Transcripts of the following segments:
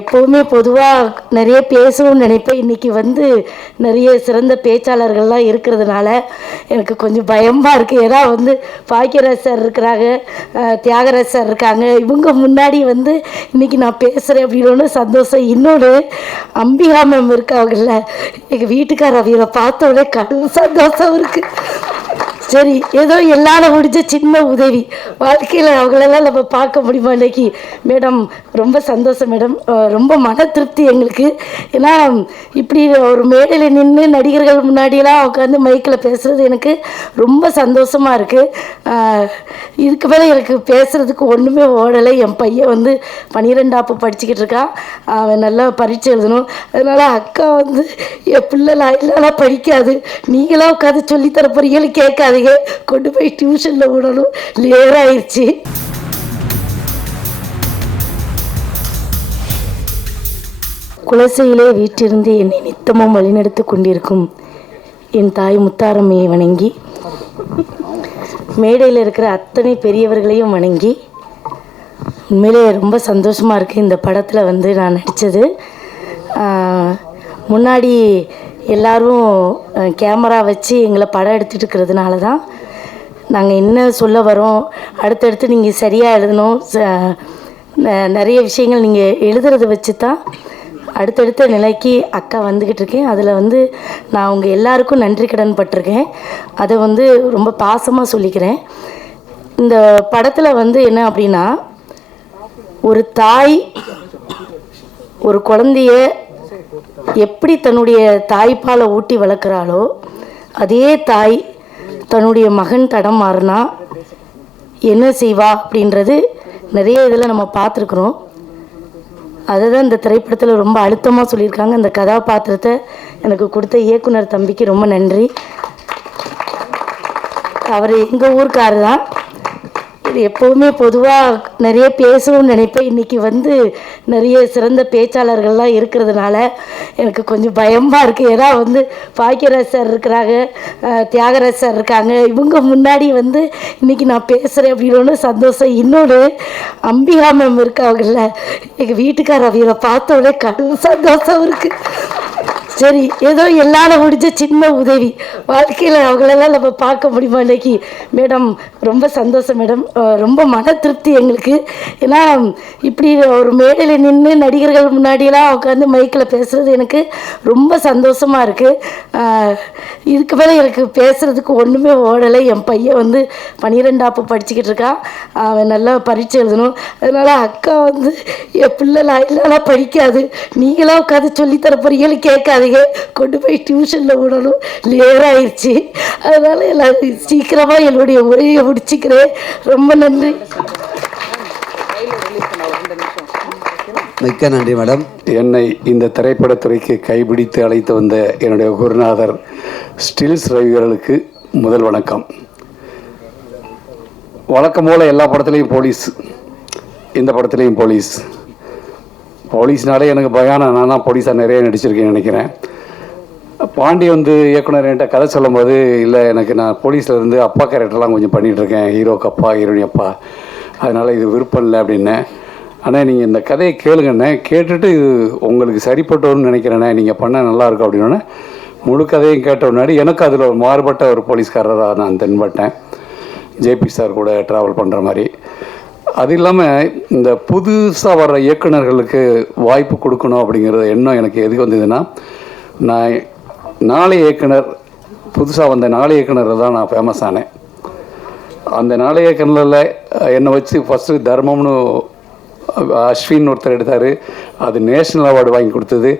எப்போவுமே பொதுவாக நிறைய பேசணும்னு நினைப்பேன். இன்றைக்கி வந்து நிறைய சிறந்த பேச்சாளர்கள்லாம் இருக்கிறதுனால எனக்கு கொஞ்சம் பயமாக இருக்குது. ஏன்னா வந்து பாக்கியராஜ் சார் இருக்கிறாங்க, தியாகராஜ் சார் இருக்காங்க. இவங்க முன்னாடி வந்து இன்றைக்கி நான் பேசுகிறேன் அப்படின்னு சந்தோஷம். இன்னொன்று அம்பிகா மேம் இருக்காங்கல்ல, எங்கள் வீட்டுக்கார அவரை பார்த்தோடனே கடும் சந்தோஷம் இருக்குது. சரி, ஏதோ எல்லாரும் முடிஞ்ச சின்ன உதவி. வாழ்க்கையில் அவங்களெல்லாம் நம்ம பார்க்க முடியுமா இன்றைக்கி? மேடம் ரொம்ப சந்தோஷம் மேடம், ரொம்ப மன திருப்தி எங்களுக்கு. ஏன்னா இப்படி ஒரு மேடையில் நின்று நடிகர்கள் முன்னாடியெல்லாம் உட்காந்து மைக்கில் பேசுகிறது எனக்கு ரொம்ப சந்தோஷமாக இருக்குது. இதுக்கு மேலே எனக்கு பேசுகிறதுக்கு ஒன்றுமே ஓடலை. என் பையன் வந்து 12ஆப்பு படிச்சுக்கிட்டு இருக்கான், அவன் நல்லா பரீட்சை எழுதணும். அதனால் அக்கா வந்து என் பிள்ளை இல்லைனா படிக்காது, நீங்களாம் உட்காந்து சொல்லித்தர போறீங்கன்னு கேட்காது, கொண்டு போய் டியூஷன்ல விடணும், லேட் ஆயிடுச்சு. குலசையிலே வீட்டிலிருந்து என்னை நித்தமும் வழிநடத்தி கொண்டிருக்கும் என் தாய் முத்தாரம்மையை வணங்கி, மேடையில் இருக்கிற அத்தனை பெரியவர்களையும் வணங்கி, உண்மையிலே ரொம்ப சந்தோஷமாக இருக்குது இந்த படத்தில் வந்து நான் நடித்தது. முன்னாடி எல்லோரும் கேமரா வச்சு எங்களை படம் எடுத்துகிட்டு இருக்கிறதுனால தான் நாங்கள் என்ன சொல்ல வரோம், அடுத்தடுத்து நீங்கள் சரியாக எழுதணும், நிறைய விஷயங்கள் நீங்கள் எழுதுறதை வச்சு தான் அடுத்தடுத்த நிலைக்கு அக்கா வந்துக்கிட்டு இருக்கேன். அதில் வந்து நான் உங்கள் எல்லாருக்கும் நன்றி கடன் பட்டிருக்கேன். அதை வந்து ரொம்ப பாசமாக சொல்லிக்கிறேன். இந்த படத்தில் வந்து என்ன அப்படின்னா, ஒரு தாய் ஒரு குழந்தைய எப்படி தன்னுடைய தாய்ப்பாலை ஊட்டி வளர்க்குறாளோ, அதே தாய் தன்னுடைய மகன் தடம் மாறினா என்ன செய்வா அப்படின்றது நிறைய இதில் நம்ம பார்த்துருக்குறோம். அதை தான் இந்த திரைப்படத்தில் ரொம்ப அழுத்தமாக சொல்லியிருக்காங்க. இந்த கதாபாத்திரத்தை எனக்கு கொடுத்த இயக்குனர் தம்பிக்கு ரொம்ப நன்றி. அவர் எங்கள் ஊருக்காரர் தான். எப்போவுமே பொதுவாக நிறைய பேசணும்னு நினைப்பேன். இன்றைக்கி வந்து நிறைய சிறந்த பேச்சாளர்கள்லாம் இருக்கிறதுனால எனக்கு கொஞ்சம் பயமாக இருக்குது. ஏன்னா வந்து பாக்கியராஜ் சார் இருக்கிறாங்க, தியாகராஜ் சார் இருக்காங்க. இவங்க முன்னாடி வந்து இன்றைக்கி நான் பேசுகிறேன் அப்படின்னு சந்தோஷம். இன்னொன்று அம்பிகா மேம் இருக்காங்கல்ல, எங்கள் வீட்டுக்கார அவரை பார்த்தோடனே கடும் சந்தோஷம் இருக்குது. சரி, ஏதோ எல்லாரும் முடிஞ்ச சின்ன உதவி. வாழ்க்கையில் அவங்களெல்லாம் நம்ம பார்க்க முடியுமா இன்றைக்கி? மேடம் ரொம்ப சந்தோஷம் மேடம், ரொம்ப மன திருப்தி எங்களுக்கு. ஏன்னா இப்படி ஒரு மேடையில் நின்று நடிகர்கள் முன்னாடியெல்லாம் உட்காந்து மைக்கில் பேசுகிறது எனக்கு ரொம்ப சந்தோஷமாக இருக்குது. இதுக்கு மேலே எனக்கு பேசுகிறதுக்கு ஒன்றுமே ஓடலை. என் பையன் வந்து 12ஆப்பு படிச்சுக்கிட்டு இருக்கான், அவன் நல்லா பரீட்சை எழுதணும். அதனால் அக்கா வந்து என் பிள்ளை இல்லைனா படிக்காது, நீங்களாம் உட்காந்து சொல்லித்தர போறீங்கன்னு கேட்காது, கொண்டு போய் டியூஷன்ல விடணும், லேட் ஆயிடுச்சு. அதனால எல்லாரும் சீக்கிரமாக என்னுடைய உரையை முடிச்சுக்கிறேன். ரொம்ப நன்றி. மிக்க நன்றி மேடம். என்னை இந்த திரைப்படத்துறைக்கு கைபிடித்து அழைத்து வந்த என்னுடைய குருநாதர் ஸ்டில்ஸ் ரவிகளுக்கு முதல் வணக்கம். வழக்கம் போல் எல்லா படத்துலேயும் போலீஸ், இந்த படத்துலேயும் போலீஸ். போலீஸ்னாலே எனக்கு பயம். நான் தான் போலீஸாக நிறைய நடிச்சிருக்கேன்னு நினைக்கிறேன். பாண்டி வந்து இயக்குனர் என்கிட்ட கதை சொல்லும் போது, இல்லை எனக்கு நான் போலீஸில் இருந்து அப்பா கேரக்டர்லாம் கொஞ்சம் பண்ணிகிட்ருக்கேன், ஹீரோக்கு அப்பா, ஹீரோனி அப்பா, அதனால் இது விருப்பம் இல்லை அப்படின்னேன். ஆனால் நீங்கள் இந்த கதையை கேளுங்கண்ணே, கேட்டுட்டு இது உங்களுக்கு சரிப்பட்டோன்னு நினைக்கிறேண்ணே, நீங்கள் பண்ண நல்லாயிருக்கும் அப்படின்னோடனே முழு கதையும் கேட்ட முன்னாடி எனக்கு அதில் ஒரு மாறுபட்ட ஒரு போலீஸ்காரராக நான் தென்பட்டேன். ஜேபி சார் கூட ட்ராவல் பண்ணுற மாதிரி. அது இல்லாமல் இந்த புதுசாக வர்ற இயக்குநர்களுக்கு வாய்ப்பு கொடுக்கணும் அப்படிங்கிறது எண்ணம் எனக்கு எதுக்கு வந்ததுன்னா, நான் நாளைய இயக்குனர், புதுசாக வந்த நாளைய இயக்குனரில் தான் நான் ஃபேமஸ் ஆனேன். அந்த நாளைய இயக்குனரில் என்னை வச்சு ஃபஸ்ட்டு தர்மம்னு அஸ்வின் ஒருத்தர் எடுத்தார், அது நேஷ்னல் அவார்டு வாங்கி கொடுத்தது.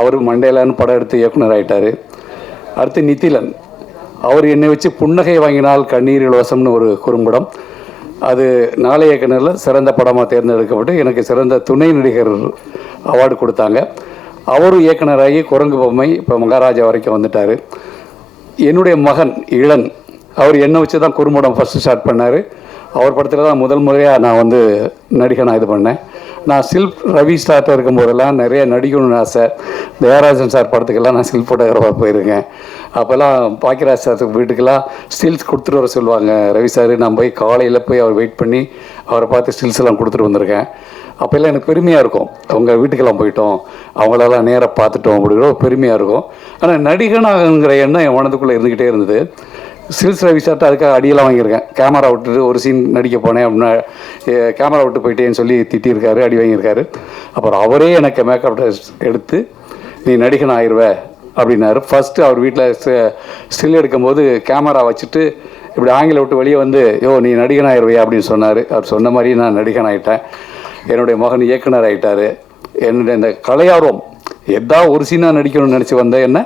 அவர் மண்டேலான்னு படம் எடுத்து இயக்குனர் ஆகிட்டார். அடுத்து நித்திலன், அவர் என்னை வச்சு புன்னகை வாங்கினால் கண்ணீர் இலவசம்னு ஒரு குறும்படம், அது நாளைய இயக்குனரில் சிறந்த படமாக தேர்ந்தெடுக்கப்பட்டு எனக்கு சிறந்த துணை நடிகர் அவார்டு கொடுத்தாங்க. அவரும் இயக்குனராகி குரங்கு பொம்மை இப்போ மகாராஜா வரைக்கும் வந்துட்டார். என்னுடைய மகன் இளன், அவர் என்னை வச்சு தான் குறும்படம் ஃபஸ்ட்டு ஸ்டார்ட் பண்ணார். அவர் படத்தில் தான் முதல் முறையாக நான் வந்து நடிகனாக இது பண்ணேன். நான் சில்ப் ரவி ஸ்டார்ட்டாக இருக்கும்போதெல்லாம் நிறைய நடிக்கணும்னு ஆசை. தேவராஜன் சார் படத்துக்கெல்லாம் நான் சில்ப் ஃபோட்டோகிராஃபாக போயிருக்கேன். அப்போல்லாம் பாக்கியராஜ் சார் வீட்டுக்கெல்லாம் ஸ்டில்ஸ் கொடுத்துட்டு வர சொல்லுவாங்க ரவி சார். நான் போய் காலையில் போய் அவர் வெயிட் பண்ணி அவரை பார்த்து ஸ்டில்ஸ் எல்லாம் கொடுத்துட்டு வந்திருக்கேன். அப்போல்லாம் எனக்கு பெருமையாக இருக்கும். அவங்க வீட்டுக்கெல்லாம் போயிட்டோம், அவங்களெல்லாம் நேராக பார்த்துட்டோம் அப்படிங்கிற ஒரு பெருமையாக இருக்கும். ஆனால் நடிகனாகங்கிற எண்ணம் என் மனதுக்குள்ளே இருந்துக்கிட்டே இருந்தது. சில்ஸ் ரவி சார்ட்ட அதுக்காக அடியெல்லாம் வாங்கியிருக்கேன். கேமரா விட்டுட்டு ஒரு சீன் நடிக்க போனேன் அப்படின்னா கேமரா விட்டு போயிட்டேன்னு சொல்லி திட்டியிருக்காரு, அடி வாங்கியிருக்காரு. அப்புறம் அவரே எனக்கு மேக்கப் ட்ரெஸ் எடுத்து நீ நடிகன் ஆயிடுவ அப்படின்னாரு. ஃபஸ்ட்டு அவர் வீட்டில் ஸ்டில் எடுக்கும்போது கேமரா வச்சுட்டு இப்படி ஆங்கில விட்டு வெளியே வந்து நீ நடிகன் ஆயிடுவையா அப்படின்னு சொன்னார். அவர் சொன்ன மாதிரி நான் நடிகன் ஆகிட்டேன். என்னுடைய மகன் இயக்குனர் ஆகிட்டார். என்னுடைய இந்த கலையார்வம் எதாவது ஒரு சீனாக நடிக்கணும்னு நினச்சி வந்தேன். என்ன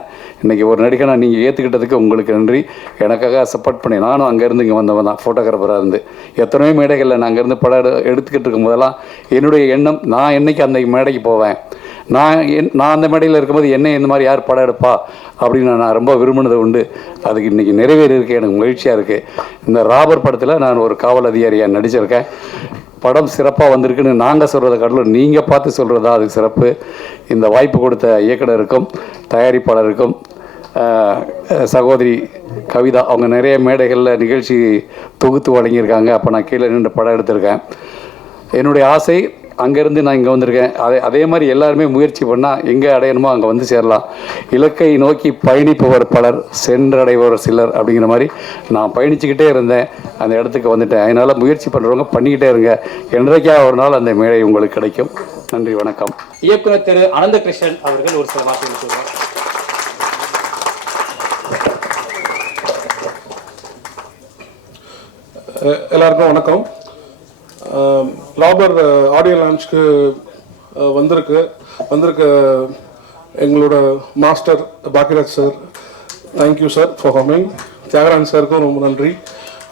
இன்றைக்கி ஒரு நடிகனாக நீங்கள் ஏற்றுக்கிட்டதுக்கு உங்களுக்கு நன்றி. எனக்காக சப்போர்ட் பண்ணி நானும் அங்கேருந்து இங்கே வந்தவன் தான், ஃபோட்டோகிராஃபராக இருந்து. எத்தனையோ மேடைகளில் நான் அங்கேருந்து படம் எடுத்துக்கிட்டு இருக்கும் போதெல்லாம் என்னுடைய எண்ணம், நான் என்றைக்கு அந்த மேடைக்கு போவேன், நான் அந்த மேடையில் இருக்கும்போது என்ன இந்த மாதிரி யார் படம் எடுப்பா அப்படின்னு நான் ரொம்ப விரும்பினது உண்டு. அதுக்கு இன்றைக்கி நிறைவேறி இருக்கு. எனக்கு மகிழ்ச்சியாக இருக்குது. இந்த ராபர் படத்தில் நான் ஒரு காவல் அதிகாரியாக நடிச்சிருக்கேன். படம் சிறப்பாக வந்திருக்குன்னு நாங்கள் சொல்கிறத காட்டிலும் நீங்கள் பார்த்து சொல்கிறது தான் அதுக்கு சிறப்பு. இந்த வாய்ப்பு கொடுத்த இயக்குனருக்கும் தயாரிப்பாளருக்கும் சகோதரி கவிதா, அவங்க நிறைய மேடைகளில் நிகழ்ச்சி தொகுத்து வழங்கியிருக்காங்க. அப்போ நான் கீழே நின்று படம் எடுத்திருக்கேன். என்னுடைய ஆசை அங்கேருந்து நான் இங்கே வந்திருக்கேன். அதே மாதிரி எல்லாருமே முயற்சி பண்ணால் எங்கே அடையணுமோ அங்கே வந்து சேரலாம். இலக்கை நோக்கி பயணிப்பவர் பலர், சென்றடைவர் சிலர் அப்படிங்கிற மாதிரி நான் பயணிச்சுக்கிட்டே இருந்தேன். அந்த இடத்துக்கு வந்துட்டேன். அதனால் முயற்சி பண்ணுறவங்க பண்ணிக்கிட்டே இருங்க. என்றைக்கா ஒரு நாள் அந்த மேடை உங்களுக்கு கிடைக்கும். நன்றி, வணக்கம். இயக்குனர் திரு அனந்தகிருஷ்ணன் அவர்கள் ஒரு சில வார்த்தைகள் சொல்வார். எல்லாருக்கும் வணக்கம். ராபர் ஆடியோ லான்ச்சுக்கு வந்திருக்க எங்களோட master Bhagyaraj sir, thank you sir for coming. Thiagarajan சாருக்கும் ரொம்ப நன்றி.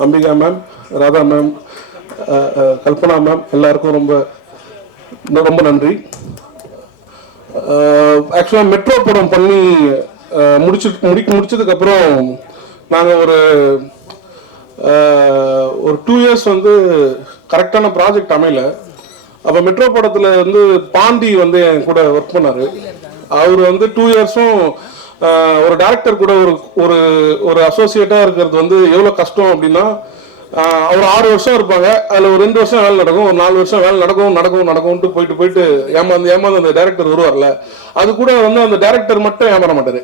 Ambika ma'am, Radha ma'am, Kalpana ma'am, எல்லாருக்கும் ரொம்ப ரொம்ப நன்றி. ஆக்சுவலாக மெட்ரோ படம் பண்ணி முடிச்சதுக்கப்புறம் நாங்கள் ஒரு 2 இயர்ஸ் வந்து கரெக்டான ப்ராஜெக்ட் அமையல. அப்போ மெட்ரோ படத்தில் வந்து பாண்டி வந்து என் கூட ஒர்க் பண்ணார். அவர் வந்து 2 இயர்ஸும் ஒரு டேரக்டர் கூட ஒரு ஒரு அசோசியேட்டாக இருக்கிறது வந்து எவ்வளோ கஷ்டம் அப்படின்னா, அவர் 6 வருஷம் இருப்பாங்க, அதில் ஒரு 2 வருஷம் வேலை நடக்கும், ஒரு 4 வருஷம் வேலை நடக்கும்ட்டு போயிட்டு ஏமாந்து அந்த டேரக்டர் வருவார்ல, அது கூட வந்து அந்த டேரக்டர் மட்டும் ஏமாற மாட்டார்.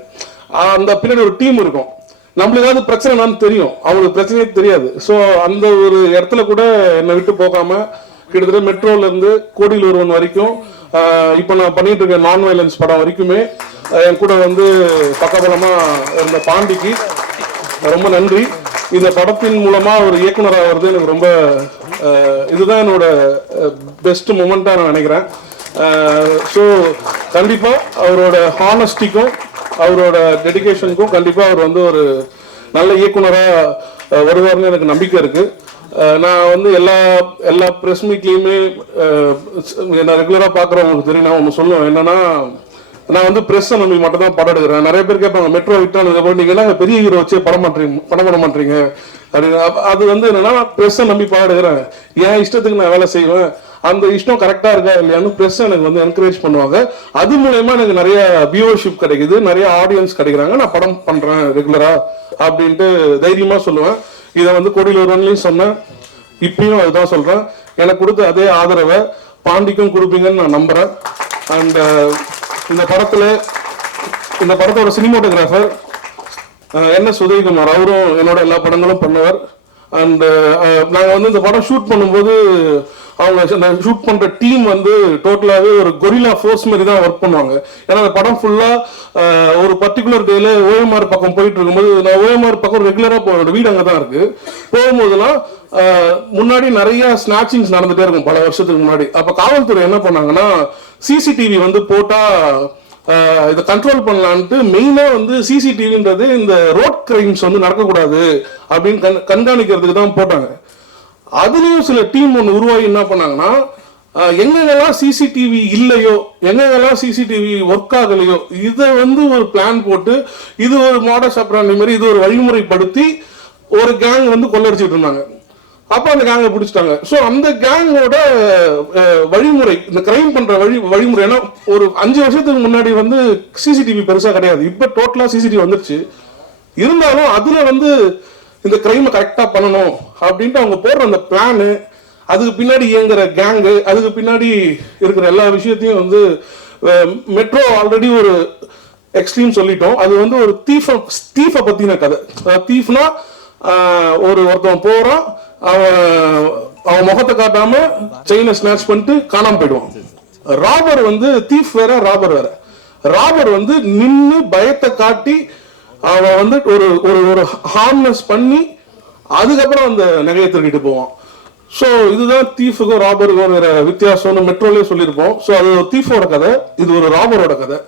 அந்த பின்னாடி ஒரு டீம் இருக்கும். நம்மளுக்கு ஏதாவது பிரச்சனைனான்னு தெரியும், அவங்களுக்கு பிரச்சனையே தெரியாது. ஸோ அந்த ஒரு இடத்துல கூட என்னை விட்டு போகாம கிட்டத்தட்ட மெட்ரோல இருந்து கோடியில் ஒருவன் வரைக்கும், இப்போ நான் பண்ணிட்டு இருக்க நான் வயலன்ஸ் படம் வரைக்குமே என் கூட வந்து பக்கபலமா இருந்த பாண்டிக்கு ரொம்ப நன்றி. இந்த படத்தின் மூலமா ஒரு இயக்குனராக வருது எனக்கு ரொம்ப இதுதான் என்னோட பெஸ்ட் மூமெண்டா நான் நினைக்கிறேன். ஸோ கண்டிப்பா அவரோட ஹானஸ்டிக்கும் அவரோட டெடிகேஷனுக்கும் கண்டிப்பா அவர் வந்து ஒரு நல்ல இயக்குனராக வருவார்னு எனக்கு நம்பிக்கை இருக்கு. நான் வந்து எல்லா ப்ரெஸ் மீட்லேயுமே நான் ரெகுலராக பார்க்குறவங்களுக்கு தெரியும். நான் ஒன்று சொல்லுவேன் என்னன்னா, நான் வந்து ப்ரெஸ்ஸை நம்பி மட்டும் தான் படம் எடுக்கிறேன். நிறைய பேர் கேட்பாங்க மெட்ரோ விட்டானதுக்கப்புறம் நீங்கள் எல்லாம் பெரிய ஹீரோ வச்சு படம் பண்ண மாட்டீங்க அப்படின்னு. அது வந்து என்னன்னா, ப்ரெஸ்ஸை நம்பி படம் எடுக்கிறேன், என் இஷ்டத்துக்கு நான் வேலை செய்வேன், அந்த இஷ்டம் கரெக்டாக இருக்கா இல்லையான்னு ப்ரெஸ் எனக்கு வந்து என்கரேஜ் பண்ணுவாங்க. அது மூலயமா எனக்கு நிறைய வியூவர்ஷிப் கிடைக்குது, நிறைய ஆடியன்ஸ் கிடைக்கிறாங்க. நான் படம் பண்ணுறேன் ரெகுலராக அப்படின்ட்டு தைரியமாக சொல்லுவேன். இதை வந்து கோடியில் ஒருவன்லையும் சொன்னேன், இப்பயும் அதுதான் சொல்கிறேன். எனக்கு கொடுத்த அதே ஆதரவை பாண்டிக்கும் கொடுப்பீங்கன்னு நான் நம்புகிறேன். அண்ட் இந்த படத்தோட சினிமோட்டோகிராஃபர் என்.எஸ். உதயகுமார், அவரும் என்னோட எல்லா படங்களும் பண்ணவர். அண்ட் நாங்கள் வந்து இந்த படம் ஷூட் பண்ணும்போது அவங்க ஷூட் பண்ற டீம் வந்து டோட்டலாகவே ஒரு கொரில்லா ஃபோர்ஸ் மாதிரி தான் ஒர்க் பண்ணுவாங்க. ஏன்னா அந்த படம் ஃபுல்லாக ஒரு பர்டிகுலர் டேல ஓஎம்ஆர் பக்கம் போயிட்டு இருக்கும்போது, நான் ஓஎம்ஆர் பக்கம் ரெகுலராக போவேன், வீடு அங்கே தான் இருக்கு. போகும்போதெல்லாம் முன்னாடி நிறைய ஸ்நாச்சிங்ஸ் நடந்துட்டே இருக்கும் பல வருஷத்துக்கு முன்னாடி. அப்போ காவல்துறை என்ன பண்ணாங்கன்னா, சிசிடிவி வந்து போட்டா இதை கண்ட்ரோல் பண்ணலான்ட்டு மெயினாக வந்து சிசிடிவின்றது இந்த ரோட் கிரைம்ஸ் வந்து நடக்கக்கூடாது அப்படின்னு கண்காணிக்கிறதுக்கு தான் போட்டாங்க. அதுலேயும் சில டீம் ஒன்று உருவாகி என்ன பண்ணாங்கன்னா, எங்கெங்கெல்லாம் சிசிடிவி இல்லையோ, எங்கெங்கெல்லாம் சிசிடிவி ஒர்க் ஆகலையோ, இதை வந்து ஒரு பிளான் போட்டு இது ஒரு மாடஸ் ஆப்ராண்டி மாதிரி இது ஒரு வழிமுறைப்படுத்தி ஒரு கேங் வந்து கொள்ளடிச்சிட்டு இருந்தாங்க. அப்போ அந்த கேங்கை பிடிச்சிட்டாங்க. ஸோ அந்த கேங்கோட வழிமுறை, இந்த கிரைம் பண்ற வழிமுறை, ஏன்னா ஒரு 5 வருஷத்துக்கு முன்னாடி வந்து சிசிடிவி பெருசாக கிடையாது, இப்போ டோட்டலாக சிசிடிவி வந்துருச்சு. இருந்தாலும் அதில் வந்து இந்த கிரைமை கரெக்டாக பண்ணணும் அப்படின்ட்டு அவங்க போடுற அந்த பிளானு, அதுக்கு பின்னாடி இயங்குற கேங்கு, அதுக்கு பின்னாடி இருக்கிற எல்லா விஷயத்தையும் வந்து மெட்ரோ ஆல்ரெடி ஒரு எக்ஸ்ட்ரீம் சொல்லிட்டோம். அது வந்து ஒரு தீஃபை பத்தின கதை. தீஃப்னா ஒருத்தன் போறான், அவன் முகத்தை காட்டாம செயினை ஸ்நாச் பண்ணிட்டு காணாம போயிடுவான். ராபர் வந்து தீஃப் வேற, ராபர் வேற. ராபர் வந்து நின்று பயத்தை காட்டி அவன் வந்து ஒரு ஒரு ஹார்னஸ் பண்ணி அதுக்கப்புறம் அந்த நகையை திருடிட்டு போவான். ஸோ இதுதான் தீஃபுக்கும் ராபருக்கும் வேற வித்தியாசம்னு மெட்ரோலே சொல்லியிருப்போம். ஸோ அது ஒரு தீஃபோட கதை, இது ஒரு ராபரோட கதை.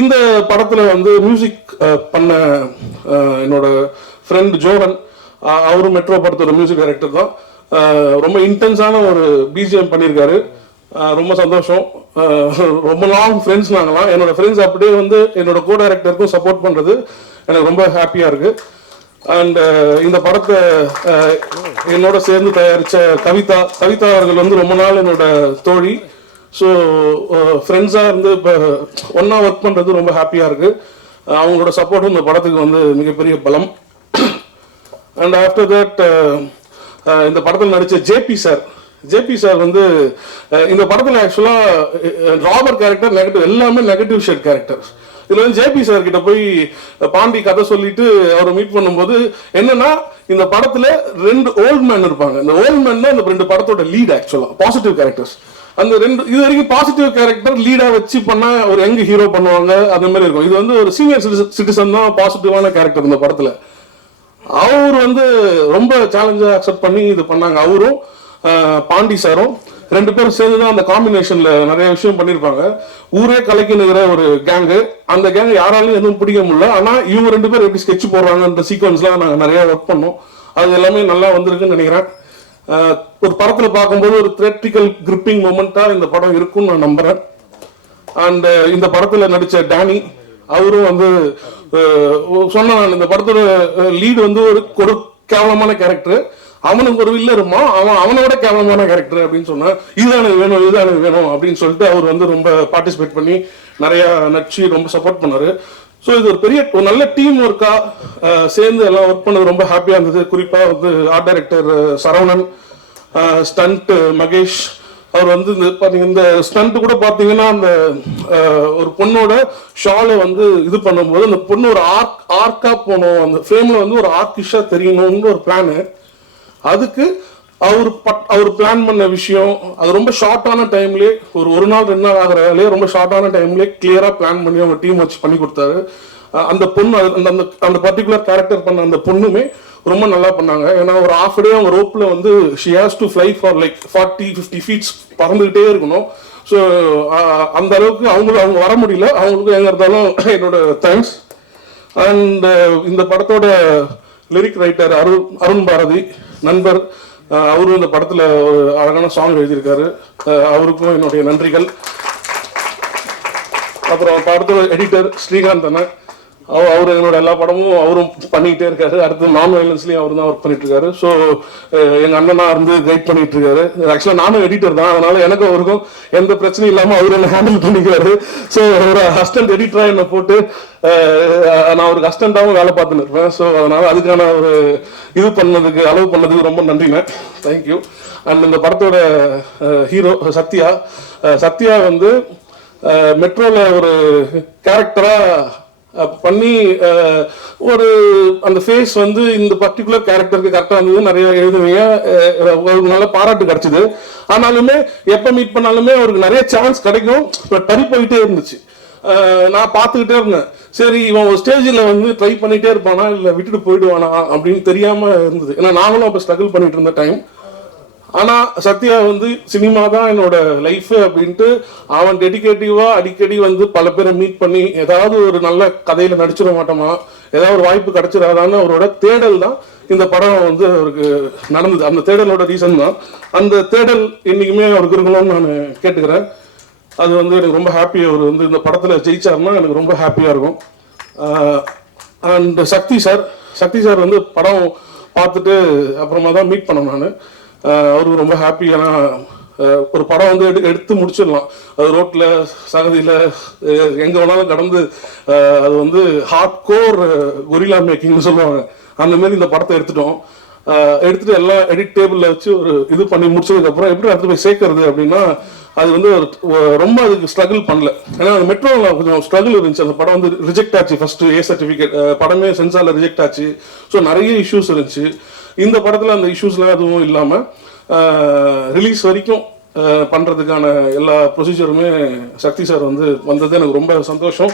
இந்த படத்துல வந்து மியூசிக் பண்ண என்னோட ஃப்ரெண்ட் ஜோவன், அவரும் மெட்ரோ படத்தோட மியூசிக் டைரக்டர் தான். ரொம்ப இன்டென்ஸான ஒரு பிஜிஎம் பண்ணியிருக்காரு. ரொம்ப சந்தோஷம். ரொம்ப லாங் ஃப்ரெண்ட்ஸ் நாங்களாம். என்னோட ஃப்ரெண்ட்ஸ் அப்படியே வந்து என்னோட கோ டைரக்டருக்கும் சப்போர்ட் பண்றது எனக்கு ரொம்ப ஹாப்பியா இருக்கு. அண்ட் இந்த படத்தை என்னோட சேர்ந்து தயாரிச்ச கவிதா அவர்கள் வந்து ரொம்ப நாள் என்னோட தோழி. ஸோ ஃப்ரெண்ட்ஸாக இருந்து இப்போ ஒன்றா ஒர்க் பண்ணுறது ரொம்ப ஹாப்பியாக இருக்குது. அவங்களோட சப்போர்ட்டும் இந்த படத்துக்கு வந்து மிகப்பெரிய பலம். அண்ட் ஆஃப்டர் தட் இந்த படத்தில் நடித்த ஜேபி சார் வந்து இந்த படத்தில் ஆக்சுவலாக ராபர் கேரக்டர் நெகட்டிவ், எல்லாமே நெகட்டிவ் ஷேட் கேரக்டர்ஸ். இதில் வந்து ஜேபி சார் கிட்ட போய் பாண்டி கதை சொல்லிட்டு அவரை மீட் பண்ணும்போது என்னன்னா, இந்த படத்தில் 2 ஓல்ட் மேன் இருப்பாங்க. இந்த ஓல்ட் மேன் தான் இந்த 2 படத்தோட லீட். ஆக்சுவலாக பாசிட்டிவ் கேரக்டர்ஸ். அந்த 2 இது வரைக்கும் பாசிட்டிவ் கேரக்டர் லீடா வச்சு பண்ணா ஒரு யங் ஹீரோ பண்ணுவாங்க, அந்த மாதிரி இருக்கும். இது வந்து ஒரு சீனியர் சிட்டிசன் தான் பாசிட்டிவான கேரக்டர் இந்த படத்துல. அவர் வந்து ரொம்ப சேலஞ்சா அக்செப்ட் பண்ணி இது பண்ணாங்க. அவரும் பாண்டி சாரும் 2 பேரும் சேர்ந்து தான் அந்த காம்பினேஷன்ல நிறைய விஷயம் பண்ணியிருப்பாங்க. ஊரே கலக்கினுங்கிற ஒரு கேங்கு. அந்த கேங் யாராலையும் எதுவும் பிடிக்க முடியல. ஆனா இவங்க 2 பேரும் எப்படி ஸ்கெட்ச் போடுறாங்கன்ற சீக்வன்ஸ்லாம் நாங்கள் நிறைய ஒர்க் பண்ணோம். அது எல்லாமே நல்லா வந்திருக்குன்னு நினைக்கிறேன். ஒரு படத்துல பார்க்கும்போது ஒரு தியேட்ரிக்கல் கிரிப்பிங் மொமெண்டா இந்த படம் இருக்கும்னு நான் நம்புறேன். அண்ட் இந்த படத்துல நடிச்ச டேனி, அவரும் வந்து சொன்ன இந்த படத்தோட லீடு வந்து ஒரு கேவலமான கேரக்டர். அவனுக்கு ஒரு வில்ல இருமா, அவனோட கேவலமான கேரக்டர் அப்படின்னு சொன்னா, இதுதான் வேணும் அப்படின்னு சொல்லிட்டு அவர் வந்து ரொம்ப பார்ட்டிசிபேட் பண்ணி நிறைய நடிச்சு ரொம்ப சப்போர்ட் பண்ணாரு. ஸோ இது ஒரு நல்ல டீம் ஒர்க்கா சேர்ந்து எல்லாம் ஒர்க் பண்ணது ரொம்ப ஹாப்பியா இருந்தது. குறிப்பா வந்து art director Saravanan, stunt Mahesh, அவர் வந்து இந்த ஸ்டண்ட் கூட பாத்தீங்கன்னா அந்த ஒரு பொண்ணோட ஷாலை வந்து இது பண்ணும்போது அந்த பொண்ணு ஒரு ஆர்க்கா போனோம், அந்த ஃப்ரேம்ல வந்து ஒரு ஆர்கிஷா தெரியணும்னு ஒரு பிளானு. அதுக்கு அவர் பிளான் பண்ண விஷயம் அது ரொம்ப ஷார்ட்டான டைம்லேயே ஒரு நாள் 2 நாள் ஆகிற வேலையே ரொம்ப ஷார்ட்டான டைம்லேயே கிளியரா பிளான் பண்ணி அவங்க டீம் வச்சு பண்ணி கொடுத்தாரு. அந்த பொண்ணு அந்த பர்டிகுலர் கேரக்டர் பண்ண அந்த பொண்ணுமே ரொம்ப நல்லா பண்ணாங்க. ஏன்னா ஒரு half a day அவங்க ரோப்ல வந்து she has to fly for like 40-50 feet பறந்துகிட்டே இருக்கணும். ஸோ அந்த அளவுக்கு அவங்க வர முடியல. அவங்களுக்கு எங்க இருந்தாலும் என்னோட தேங்க்ஸ். அண்ட் இந்த படத்தோட லிரிக் ரைட்டர் அருண் பாரதி நண்பர், அவரும் இந்த படத்துல ஒரு அழகான சாங் எழுதியிருக்காரு. அவருக்கும் என்னுடைய நன்றிகள். அப்புறம் படத்தோட எடிட்டர் ஸ்ரீகாந்த் அண்ணன், அவர் என்னோட எல்லா படமும் அவரும் பண்ணிக்கிட்டே இருக்காரு. அடுத்து நான் வயலன்ஸ்லயும் அவர் தான் ஒர்க் பண்ணிட்டு இருக்காரு. ஸோ எங்க அண்ணனா இருந்து கைட் பண்ணிட்டு இருக்காரு. ஆக்சுவலா நானும் எடிட்டர் தான், அதனால எனக்கு அவருக்கும் எந்த பிரச்சனையும் இல்லாம அவர் என்ன ஹேண்டில் பண்ணிக்கிறாரு. ஸோ ஒரு அசிஸ்டன்ட் எடிட்டரா என்ன போட்டு நான் அவருக்கு அசிஸ்டண்டாவும் வேலை பார்த்துன்னு இருப்பேன். ஸோ அதனால அதுக்கான ஒரு இது பண்ணதுக்கு அலோவ் பண்ணதுக்கு ரொம்ப நன்றிண்ணே, தேங்க்யூ. அண்ட் இந்த படத்தோட ஹீரோ சத்யா வந்து மெட்ரோல ஒரு கேரக்டரா பண்ணி ஒரு அந்த ஃபேஸ் வந்து இந்த பர்டிகுலர் கேரக்டருக்கு கரெக்டாக இருந்தது. நிறைய எழுதுவீங்க, அவருக்கு நல்ல பாராட்டு கிடைச்சிது. ஆனாலுமே எப்போ மீட் பண்ணாலுமே அவருக்கு நிறைய சான்ஸ் கிடைக்கும், தள்ளி போயிட்டே இருந்துச்சு. நான் பார்த்துக்கிட்டே இருந்தேன், சரி இவன் ஒரு ஸ்டேஜில் வந்து ட்ரை பண்ணிட்டே இருப்பானா இல்லை விட்டுட்டு போயிடுவானா அப்படின்னு தெரியாம இருந்தது. ஏன்னா நாங்களும் அப்போ ஸ்ட்ரகிள் பண்ணிட்டு இருந்த டைம். ஆனா சத்யா வந்து சினிமா தான் என்னோட லைஃப் அப்படின்ட்டு அவன் டெடிகேட்டிவா அடிக்கடி வந்து பல பேரை மீட் பண்ணி ஏதாவது ஒரு நல்ல கதையில நடிச்சிட மாட்டோமா, ஏதாவது ஒரு வாய்ப்பு கிடைச்சிடாதான்னு அவரோட தேடல் தான் இந்த படம் வந்து அவருக்கு நடந்தது. அந்த தேடலோட ரீசன் தான். அந்த தேடல் இன்னைக்குமே அவருக்கு இருக்கணும்னு நான் கேட்டுக்கிறேன். அது வந்து எனக்கு ரொம்ப ஹாப்பி. அவர் வந்து இந்த படத்துல ஜெயிச்சாருன்னா எனக்கு ரொம்ப ஹாப்பியா இருக்கும். அண்ட் சக்தி சார் வந்து படம் பார்த்துட்டு அப்புறமா தான் மீட் பண்ணேன் நான். அவருக்கு ரொம்ப ஹாப்பி. ஏன்னா ஒரு படம் வந்து எடுத்து முடிச்சிடலாம், அது ரோட்ல சகதியில எங்க வேணாலும் கடந்து அது வந்து ஹார்ட் கோர் கொரில்லா மேக்கிங்னு சொல்லுவாங்க, அந்த மாதிரி இந்த படத்தை எடுத்துட்டோம். எடுத்துட்டு எல்லாம் எடிட் டேபிளில் வச்சு ஒரு இது பண்ணி முடிச்சதுக்கப்புறம் எப்படி அடுத்து போய் சேர்க்கறது அப்படின்னா அது வந்து ரொம்ப அதுக்கு ஸ்ட்ரகிள் பண்ணல. ஏன்னா அந்த மெட்ரோவில் கொஞ்சம் ஸ்ட்ரகிள் இருந்துச்சு. அந்த படம் வந்து ரிஜெக்ட் ஆச்சு ஃபர்ஸ்ட் A சர்டிஃபிகேட், படமே சென்சாரில் ரிஜெக்ட் ஆச்சு. ஸோ நிறைய இஷ்யூஸ் இருந்துச்சு. இந்த படத்தில் அந்த இஷ்யூஸ்லாம் எதுவும் இல்லாமல் ரிலீஸ் வரைக்கும் பண்ணுறதுக்கான எல்லா ப்ரொசீஜருமே சக்தி சார் வந்து வந்தது எனக்கு ரொம்ப சந்தோஷம்.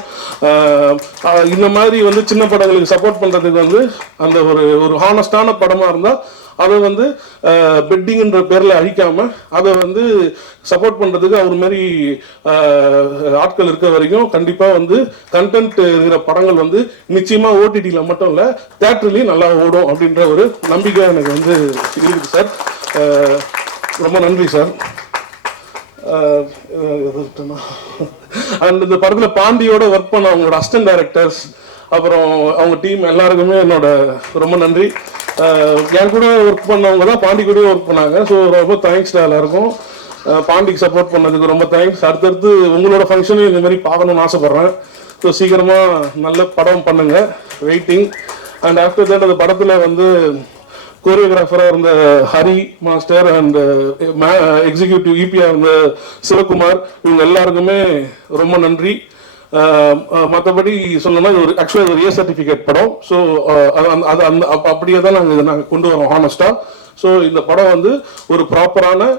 இந்த மாதிரி வந்து சின்ன படங்களுக்கு சப்போர்ட் பண்ணுறதுக்கு வந்து அந்த ஒரு ஹானஸ்டான படமாக இருந்தால் அதை வந்து பெட்டிங்ன்ற பேரில் அழிக்காமல் அதை வந்து சப்போர்ட் பண்ணுறதுக்கு அவர் மாதிரி ஆட்கள் இருக்க வரைக்கும் கண்டிப்பாக வந்து கண்டென்ட் இருக்கிற படங்கள் வந்து நிச்சயமாக ஓடிடியில் மட்டும் இல்லை தேட்டர்லேயும் நல்லா ஓடும் அப்படின்ற ஒரு நம்பிக்கை எனக்கு வந்து இருக்குது சார். ரொம்ப நன்றி சார். அண்ட் இந்த படத்தில் பாண்டியோட ஒர்க் பண்ண அவங்களோட அசிஸ்டன்ட் டைரக்டர்ஸ் அப்புறம் அவங்க டீம் எல்லாருக்குமே என்னோட ரொம்ப நன்றி. என் கூட ஒர்க் பண்ணவங்க தான் பாண்டி கூடயும் ஒர்க் பண்ணாங்க. ஸோ ரொம்ப தேங்க்ஸ் எல்லாருக்கும். பாண்டிக்கு சப்போர்ட் பண்ணதுக்கு ரொம்ப தேங்க்ஸ். அடுத்தடுத்து உங்களோட ஃபங்க்ஷனையும் இந்த மாதிரி பார்க்கணும்னு ஆசைப்பட்றேன். ஸோ சீக்கிரமாக நல்ல படம் பண்ணுங்க, வெயிட்டிங். அண்ட் ஆஃப்டர் தட் அந்த படத்தில் வந்து கோரியோகிராஃபராக இருந்த ஹரி மாஸ்டர் அண்ட் எக்ஸிக்யூட்டிவ் இபியாக இருந்த சிவகுமார், இவங்க எல்லாருக்குமே ரொம்ப நன்றி. மற்றபடி சொல்லணும்னா இது ஆக்சுவலாக ஒரு A சர்டிஃபிகேட் படம். ஸோ அது அந்த அப்படியே தான் நாங்கள் கொண்டு வரோம் ஹானஸ்டாக. ஸோ இந்த படம் வந்து ஒரு ப்ராப்பரான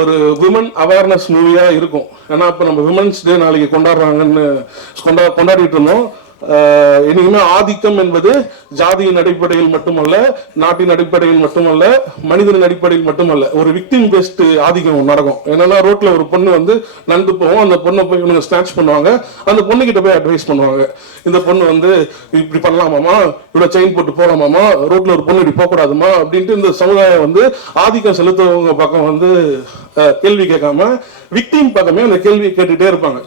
ஒரு விமன் அவேர்னஸ் மூவியாக இருக்கும். ஏன்னா இப்போ நம்ம விமன்ஸ் டே நாளைக்கு கொண்டாடுறாங்கன்னு கொண்டாடிட்டு இருந்தோம். இனிமே ஆதிக்கம் என்பது ஜாதியின் அடிப்படையில் மட்டுமல்ல, நாட்டின் அடிப்படையில் மட்டுமல்ல, மனிதனின் அடிப்படையில் மட்டுமல்ல, ஒரு விக்டிம் பேஸ்ட் ஆதிக்கம் நடக்கும். என்னன்னா ரோட்ல ஒரு பொண்ணு வந்து நண்டு போவோம், அந்த பொண்ணை போய் இவங்க ஸ்நாட்ச் பண்ணுவாங்க, அந்த பொண்ணு கிட்ட போய் அட்வைஸ் பண்ணுவாங்க, இந்த பொண்ணு வந்து இப்படி பண்ணலாமாமா, இவ்வளவு செயின் போட்டு போகலாமாமா, ரோட்ல ஒரு பொண்ணு இப்படி போகக்கூடாதுமா அப்படின்ட்டு இந்த சமுதாயம் வந்து ஆதிக்கம் செலுத்துவவங்க பக்கம் வந்து கேள்வி கேட்காம விக்டிம் பக்கமே அந்த கேள்வி கேட்டுட்டே இருப்பாங்க.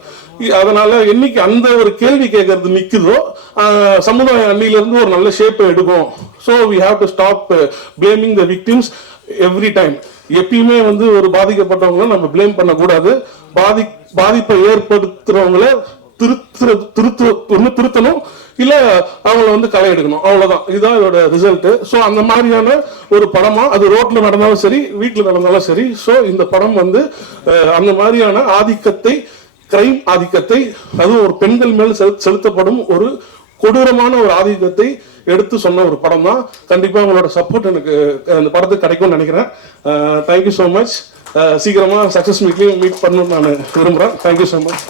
அதனால என்னைக்கு அந்த ஒரு கேள்வி கேட்கறது நிக்குதோ சமுதாயம் அன்னில இருந்து ஒரு நல்ல ஷேப்பை எடுக்கும். So we have to stop blaming the victims every time. எப்பயுமே வந்து ஒரு பாதிக்கப்பட்டவங்களை நம்ம பிளேம் பண்ணக்கூடாது. பாதிப்பை ஏற்படுத்துறவங்கள திருத்தணும், இல்ல அவங்கள வந்து களை எடுக்கணும், அவ்வளவுதான். இதுதான் இதோட ரிசல்ட். ஸோ அந்த மாதிரியான ஒரு படமா அது ரோட்ல நடந்தாலும் சரி, வீட்டில் நடந்தாலும் சரி. ஸோ இந்த படம் வந்து அந்த மாதிரியான ஆதிக்கத்தை, கிரைம் ஆதிக்கத்தை, அதுவும் ஒரு பெண்கள் மேல் செலுத்தப்படும் ஒரு கொடூரமான ஒரு ஆதிக்கத்தை எடுத்து சொன்ன ஒரு படம் தான். கண்டிப்பா உங்களோட சப்போர்ட் எனக்கு அந்த படத்துக்கு கிடைக்கும்னு நினைக்கிறேன். Thank you so much. சீக்கிரமா சக்சஸ் மீட்லையும் மீட் பண்ணணும்னு நான் விரும்புறேன். Thank you so much.